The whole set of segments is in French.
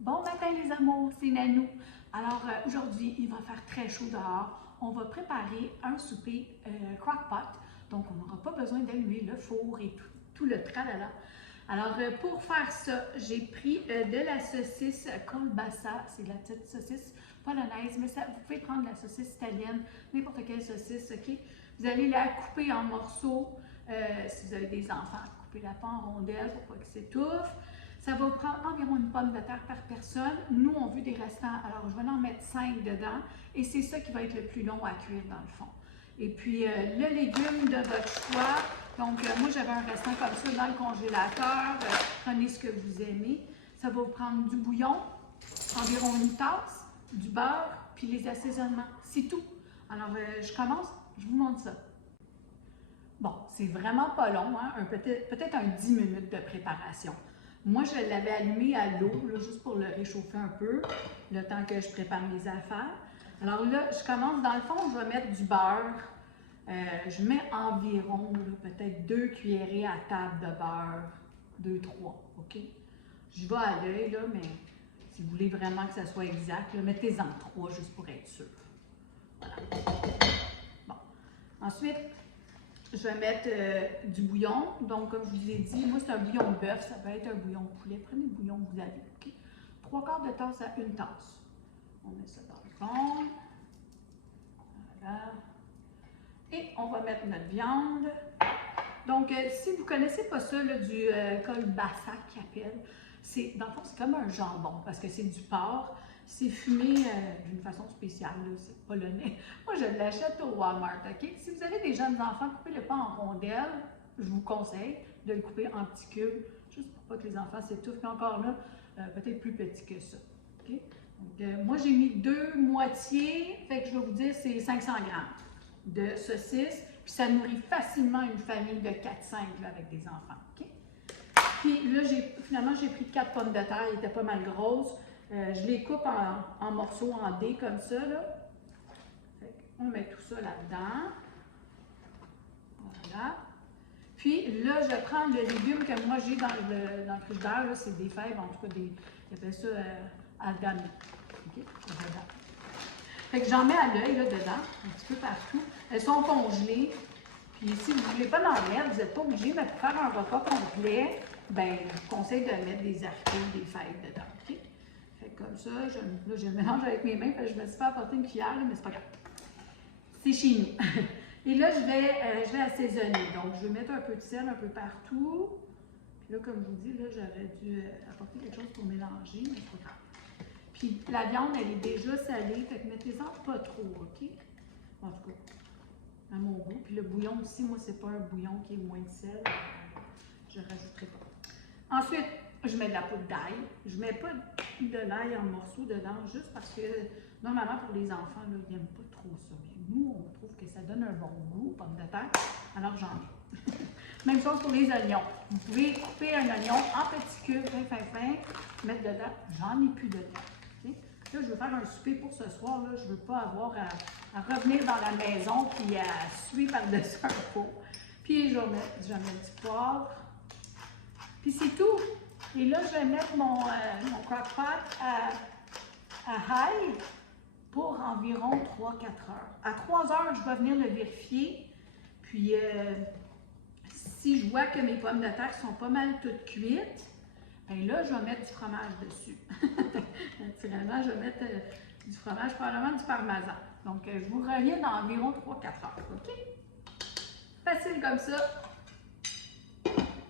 Bon matin les amours, c'est Nanou. Alors aujourd'hui, il va faire très chaud dehors. On va préparer un souper crock-pot. Donc on n'aura pas besoin d'allumer le four et tout le tralala. Alors pour faire ça, j'ai pris de la saucisse colbassa. C'est la petite saucisse polonaise, mais ça, vous pouvez prendre la saucisse italienne, n'importe quelle saucisse, ok? Vous allez la couper en morceaux. Si vous avez des enfants, coupez-la pas en rondelles pour pas qu'ils s'étouffent. Ça va prendre environ une pomme de terre par personne. Nous, on veut des restants, alors je vais en mettre 5 dedans et c'est ça qui va être le plus long à cuire dans le fond. Et puis, le légume de votre choix. Donc, moi, j'avais un restant comme ça dans le congélateur. Prenez ce que vous aimez. Ça va vous prendre du bouillon, environ une tasse, du beurre, puis les assaisonnements. C'est tout. Alors, je commence, je vous montre ça. Bon, c'est vraiment pas long, hein? Peut-être un 10 minutes de préparation. Moi, je l'avais allumé à l'eau, juste pour le réchauffer un peu, le temps que je prépare mes affaires. Alors là, je commence, dans le fond, je vais mettre du beurre. Je mets environ, peut-être 2 cuillerées à table de beurre, 2-3, OK? Je vais à l'œil, là, mais si vous voulez vraiment que ça soit exact, mettez-en 3 juste pour être sûr. Voilà. Bon. Ensuite, je vais mettre du bouillon. Donc, comme je vous ai dit, moi, c'est un bouillon de bœuf. Ça peut être un bouillon de poulet. Prenez le bouillon que vous avez, OK? 3/4 de tasse à une tasse. On met ça dans le fond. Voilà. Et on va mettre notre viande. Donc, si vous ne connaissez pas ça, là, du colbassa qu'ils appellent, dans le fond, c'est comme un jambon parce que c'est du porc. C'est fumé d'une façon spéciale, c'est polonais. Moi, je l'achète au Walmart, OK? Si vous avez des jeunes enfants, coupez-le pas en rondelles. Je vous conseille de le couper en petits cubes, juste pour pas que les enfants s'étouffent. Puis encore là, peut-être plus petit que ça, OK? Donc, moi, j'ai mis 2 moitiés, fait que je vais vous dire, c'est 500 grammes de saucisses. Puis ça nourrit facilement une famille de 4-5 avec des enfants, OK? Puis là, finalement, j'ai pris 4 pommes de terre, elles étaient pas mal grosses. Je les coupe en morceaux, en dés comme ça, là. Fait on met tout ça là-dedans. Voilà. Puis là, je prends le légume que moi j'ai dans le frigidaire, là, c'est des fèves, en tout cas, ils appellent ça algame. OK? Fait que j'en mets à l'œil, là, dedans, un petit peu partout. Elles sont congelées. Puis si vous ne voulez pas d'en mettre, vous n'êtes pas obligé, mais pour faire un repas complet, ben, je vous conseille de mettre des haricots, des fèves dedans, OK? Fait que comme ça, là, je le mélange avec mes mains, parce que je me suis fait apporter une cuillère, là, mais c'est pas grave. C'est chez nous. Et là, je vais assaisonner. Donc, je vais mettre un peu de sel un peu partout. Puis là, comme je vous dis, là, j'aurais dû apporter quelque chose pour mélanger, mais c'est pas grave. Puis la viande, elle est déjà salée, fait que mettez-en pas trop, OK? En tout cas, à mon goût. Puis le bouillon aussi, moi, c'est pas un bouillon qui est moins de sel. Je ne rajouterai pas. Ensuite, je mets de la poudre d'ail. Je ne mets pas de l'ail en morceaux dedans, juste parce que normalement, pour les enfants, là, ils n'aiment pas trop ça. Mais nous, on trouve que ça donne un bon goût, pomme de terre, alors j'en mets. Même chose pour les oignons. Vous pouvez couper un oignon en petits cubes, fin, mettre dedans. J'en ai plus dedans. Okay? Là, je veux faire un souper pour ce soir. Là. Je ne veux pas avoir à revenir dans la maison puis à suer par-dessus un pot. Puis, je vais mettre du poivre. Puis, c'est tout. Et là, je vais mettre mon crock-pot à high pour environ 3-4 heures. À 3 heures, je vais venir le vérifier. Puis, si je vois que mes pommes de terre sont pas mal toutes cuites, bien là, je vais mettre du fromage dessus. Naturellement, je vais mettre du fromage, probablement du parmesan. Donc, je vous reviens dans environ 3-4 heures. OK? Facile comme ça.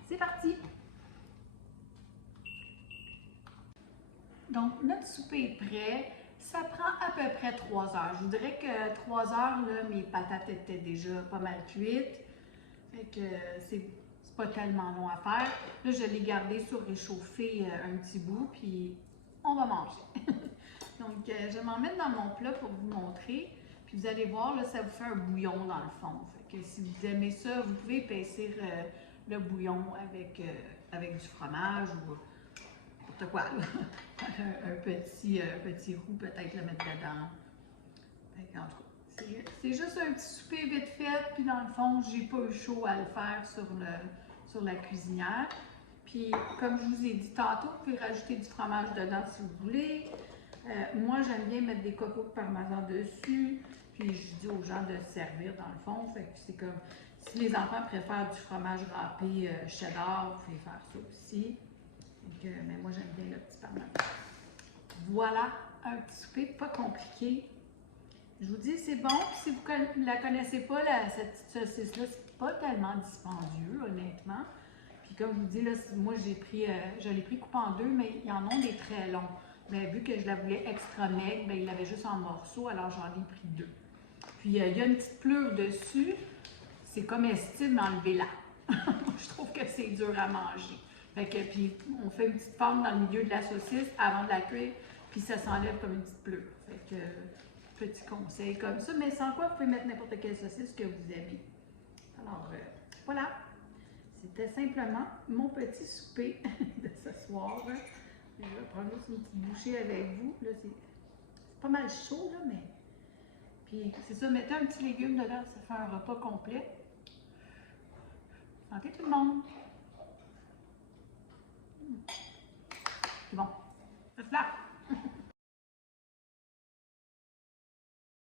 C'est parti! Donc, notre souper est prêt. Ça prend à peu près 3 heures. Je vous dirais que 3 heures, là, mes patates étaient déjà pas mal cuites. Fait que c'est pas tellement long à faire. Là, je l'ai gardé sur réchauffer un petit bout, puis on va manger. Donc, je vais m'en mettre dans mon plat pour vous montrer. Puis vous allez voir, là, ça vous fait un bouillon dans le fond. Fait que si vous aimez ça, vous pouvez épaissir le bouillon avec du fromage ou n'importe quoi. un petit roux, peut-être le mettre dedans. Fait que, en tout cas, c'est juste un petit souper vite fait. Puis dans le fond, j'ai pas eu chaud à le faire sur la cuisinière. Puis, comme je vous ai dit tantôt, vous pouvez rajouter du fromage dedans si vous voulez. Moi, j'aime bien mettre des copeaux de parmesan dessus. Puis, je dis aux gens de se servir dans le fond. Fait que c'est comme, si les enfants préfèrent du fromage râpé cheddar, vous pouvez faire ça aussi. Mais moi, j'aime bien le petit parmesan. Voilà, un petit souper pas compliqué. Je vous dis, c'est bon. Puis si vous ne la connaissez pas, cette petite saucisse-là, c'est pas tellement dispendieux, honnêtement. Puis comme je vous dis, là, moi, je l'ai pris coupé en deux, mais il y en a des très longs. Mais vu que je la voulais extra maigre, ben, il l'avait juste en morceaux, alors j'en ai pris deux. Puis il y a une petite pleure dessus. C'est comestible, mais enlevez-la. Je trouve que c'est dur à manger. Fait que, puis on fait une petite pente dans le milieu de la saucisse avant de la cuire, puis ça s'enlève comme une petite pleure. Fait que, petit conseil comme ça, mais sans quoi vous pouvez mettre n'importe quelle saucisse que vous aimez. Alors, voilà. C'était simplement mon petit souper de ce soir. Je vais prendre juste une petite bouchée avec vous. Là, c'est pas mal chaud, là, mais... Puis, c'est ça, mettez un petit légume dedans, ça fait un repas complet. Santé tout le monde! C'est bon. C'est là.